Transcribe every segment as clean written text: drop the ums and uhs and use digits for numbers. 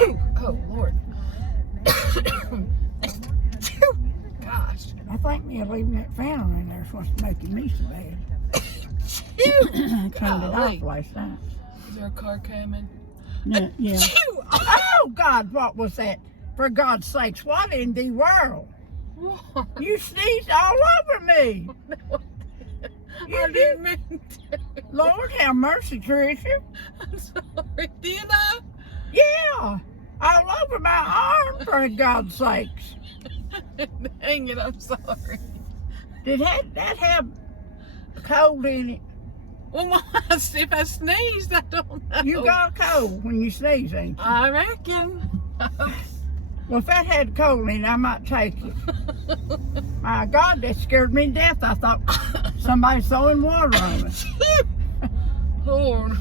Oh, Lord. Gosh. I think me leaving that fountain in there is what's making me so bad. I turned it off last night. Is there a car coming? No, yeah. Oh, God, what was that? For God's sakes, what in the world? What? You sneezed all over me. I didn't mean to. Lord have mercy, Tricia. I'm sorry. Did I? Yeah, all over my arm, for God's sakes. Dang it, I'm sorry. Did that have cold in it? Well, if I sneezed, I don't know. You got a cold when you sneeze, ain't you? I reckon. Well, if that had cold in it, I might take it. My God, that scared me to death. I thought somebody throwing water on it. Lord.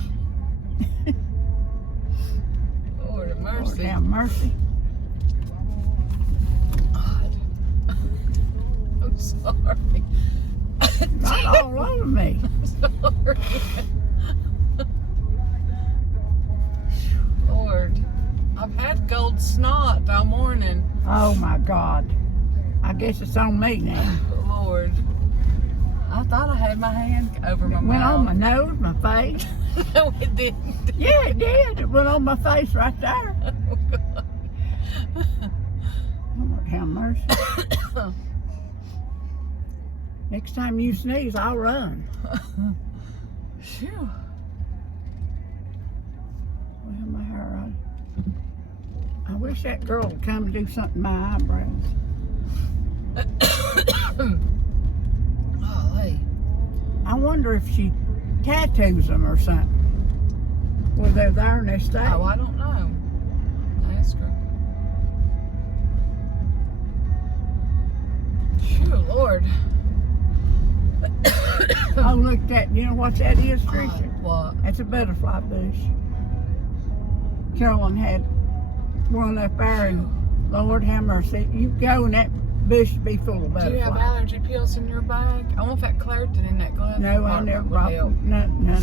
Lord have mercy. Lord have mercy. God. I'm sorry. Not all over me. I'm sorry. Lord. I've had cold snot all morning. Oh, my God. I guess it's on me now. Lord. I thought I had my hand over my It mouth. went on my nose, my face. No, it didn't. Yeah, it did. It went on my face right there. Oh, God. Lord have mercy. Next time you sneeze, I'll run. Phew. Well, my hair on. I wish that girl would come and do something to my eyebrows. Golly. I wonder if she tattoos them or something. Well, they're there and they stay. Oh, I don't know. Ask her. Phew, Lord. Oh, look at that. You know what that is, Tricia? What? That's a butterfly bush. Carolyn had one up there, and Lord have mercy. You go and that bush be full of butterflies. Do you have allergy pills in your bag? I want that Claritin in that glove. No, I never brought them. No.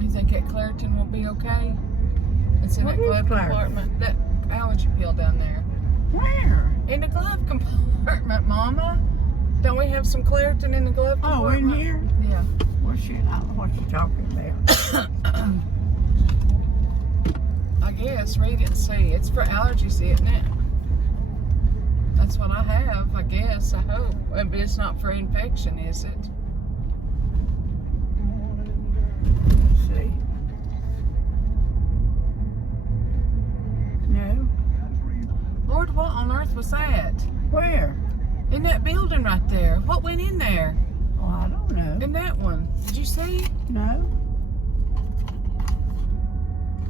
You think that Claritin will be okay? It's in What that is glove Claritin? compartment. That allergy pill down there. Where? In the glove compartment, Mama. Don't we have some Claritin in the glove Oh, compartment? in here? Yeah. Well, shit, I don't know what you're talking about. I guess. Read it and see. It's for allergies, isn't it? That's what I have, I guess. I hope. But it's not for infection, is it? Let's see. No. Lord, what on earth was that? Where? In that building right there. What went in there? Oh, I don't know. In that one. Did you see? No.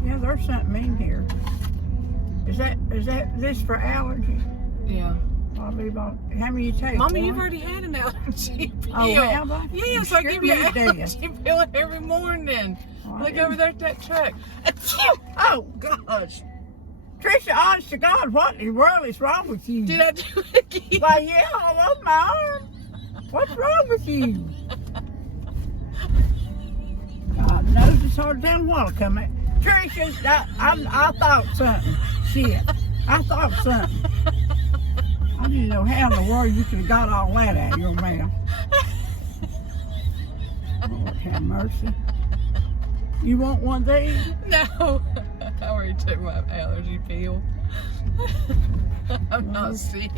Yeah, there's something in here. Is that this for allergy? Yeah. Probably about, how many you take? Mama, One? you've already had an allergy pill. Oh, have I? Yes, You I give scared you me an to allergy pill every morning. Oh, I Look didn't. over there at that truck. Oh, gosh. Tricia, honest to God, what in the world is wrong with you? Did I do it again? Why, yeah, all over my arm. What's wrong with you? God knows it's hard to tell what'll come in. Tricia, I thought something. Shit. I thought something. I didn't know how in the world you could have got all that out of your mouth. Lord have mercy. You want one of these? No. I already took my allergy pill. I'm not sick.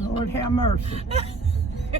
Lord have mercy.